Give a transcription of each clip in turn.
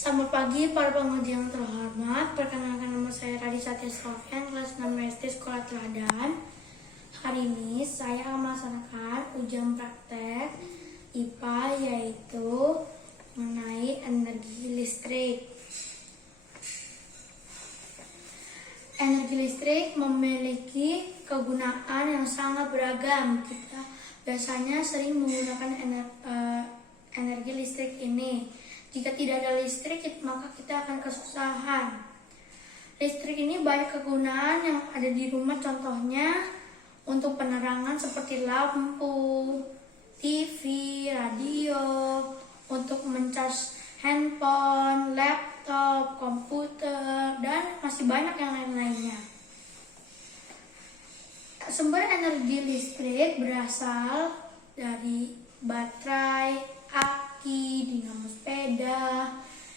Selamat pagi para penguji yang terhormat. Perkenalkan, nama saya Radhi Satya Sofian, kelas 6 SD Sekolah Teladan. Hari ini saya akan melaksanakan ujian praktek IPA, yaitu mengenai energi listrik. Energi listrik memiliki kegunaan yang sangat beragam. Kita biasanya sering menggunakan energi listrik ini. Jika tidak ada listrik, maka kita akan kesusahan. Listrik ini banyak kegunaan yang ada di rumah, contohnya untuk penerangan seperti lampu, TV, radio, untuk mencas handphone, laptop, komputer, dan masih banyak yang lain-lainnya. Sumber energi listrik berasal dari baterai, aki, dinamo sepeda,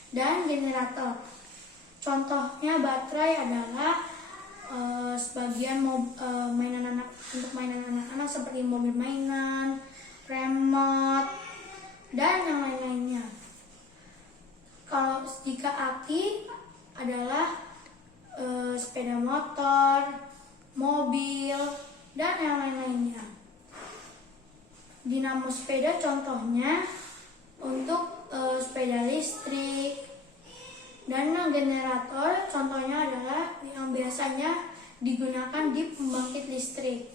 dan generator. Contohnya baterai adalah sebagian mainan anak-anak seperti mobil mainan, remote, dan yang lain-lainnya. Kalau jika aki adalah sepeda motor, mobil, dan yang lain-lainnya. Dinamo sepeda contohnya untuk sepeda listrik, dan generator contohnya adalah yang biasanya digunakan di pembangkit listrik.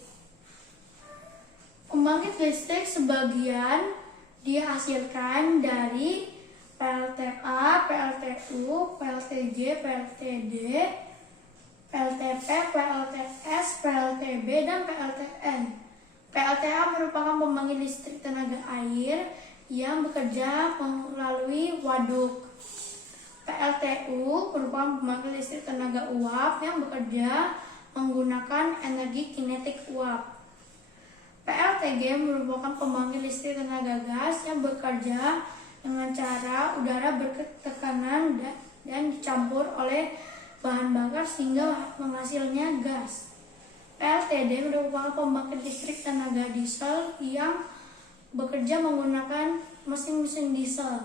Pembangkit listrik sebagian dihasilkan dari PLTA, PLTU, PLTJ, PLTD, PLTP, PLTS, PLTB, dan PLTN. PLTA merupakan pembangkit listrik tenaga air yang bekerja melalui waduk. PLTU merupakan pembangkit listrik tenaga uap yang bekerja menggunakan energi kinetik uap. PLTG merupakan pembangkit listrik tenaga gas yang bekerja dengan cara udara bertekanan dan dicampur oleh bahan bakar sehingga menghasilnya gas. PLTD merupakan pembangkit listrik tenaga diesel yang bekerja menggunakan mesin-mesin diesel.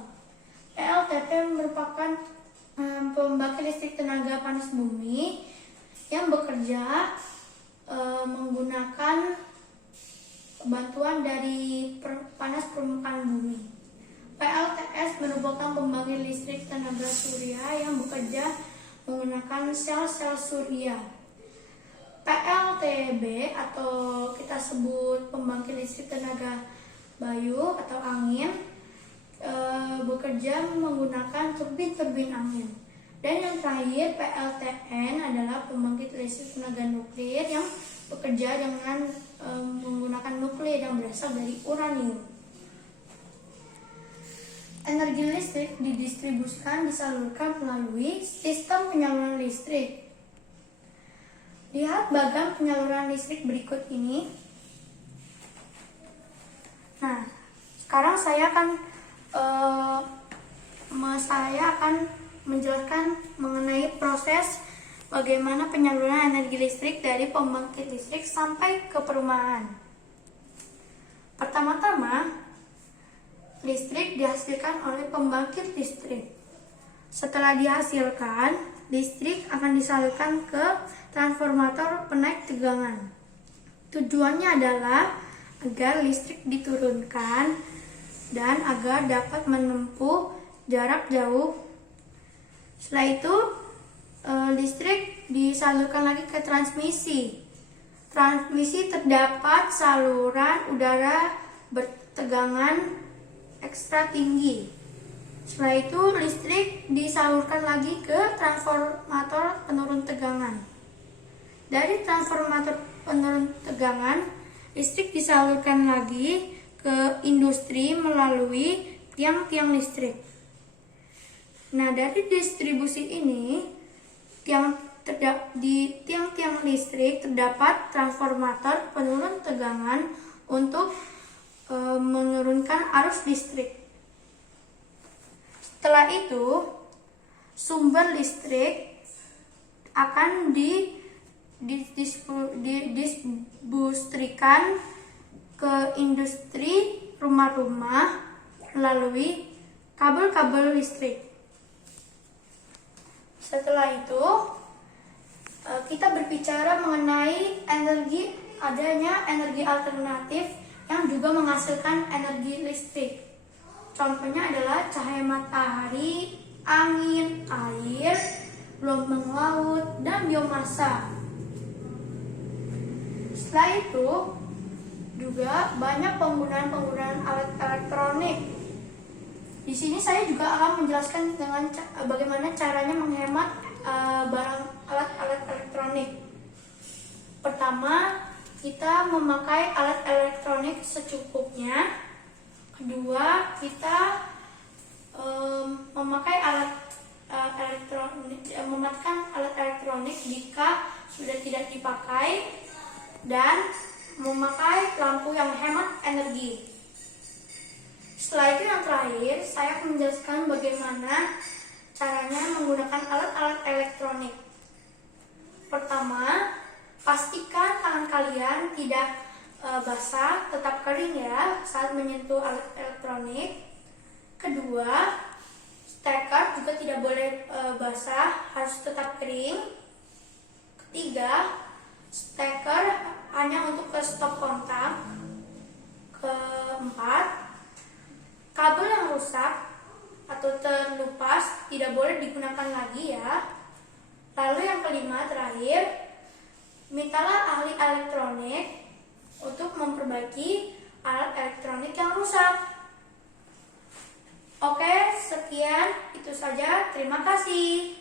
PLTP merupakan pembangkit listrik tenaga panas bumi yang bekerja menggunakan bantuan dari panas permukaan bumi. PLTS merupakan pembangkit listrik tenaga surya yang bekerja menggunakan sel-sel surya. PLTB atau kita sebut pembangkit listrik tenaga bayu atau angin bekerja menggunakan turbin angin. Dan yang terakhir, PLTN adalah pembangkit listrik tenaga nuklir yang bekerja dengan menggunakan nuklir yang berasal dari uranium. Energi listrik disalurkan melalui sistem penyaluran listrik. Lihat bagan penyaluran listrik berikut ini. Nah, sekarang saya akan menjelaskan mengenai proses bagaimana penyaluran energi listrik dari pembangkit listrik sampai ke perumahan. Pertama-tama, listrik dihasilkan oleh pembangkit listrik. Setelah dihasilkan, listrik akan disalurkan ke transformator penaik tegangan. Tujuannya adalah agar listrik diturunkan dan agar dapat menempuh jarak jauh. Setelah itu, listrik disalurkan lagi ke transmisi. Transmisi terdapat saluran udara bertegangan ekstra tinggi. Setelah itu, listrik disalurkan lagi ke transformator penurun tegangan. Dari transformator penurun tegangan, listrik disalurkan lagi ke industri melalui tiang-tiang listrik. Nah, dari distribusi ini, di tiang-tiang listrik terdapat transformator penurun tegangan untuk menurunkan arus listrik. Setelah itu, sumber listrik akan didistribusikan ke industri rumah-rumah melalui kabel-kabel listrik. Setelah itu, kita berbicara mengenai adanya energi alternatif yang juga menghasilkan energi listrik. Contohnya adalah cahaya matahari, angin, air, gelombang laut, dan biomasa. Setelah itu, juga banyak penggunaan alat elektronik. Di sini saya juga akan menjelaskan dengan bagaimana caranya menghemat alat elektronik. Pertama, kita memakai alat elektronik secukupnya. Kedua, kita mematikan alat elektronik jika sudah tidak dipakai, dan memakai lampu yang hemat energi. Setelah itu yang terakhir, saya akan menjelaskan bagaimana caranya menggunakan alat-alat elektronik. Pertama, pastikan tangan kalian tidak basah, tetap kering ya saat menyentuh alat elektronik. Kedua, steker juga tidak boleh basah, harus tetap kering. Ketiga, steker hanya untuk ke stop kontak. Keempat, kabel yang rusak atau terlupas tidak boleh digunakan lagi ya. Lalu yang kelima terakhir, mintalah ahli elektronik untuk memperbaiki alat elektronik yang rusak. Oke, sekian itu saja. Terima kasih.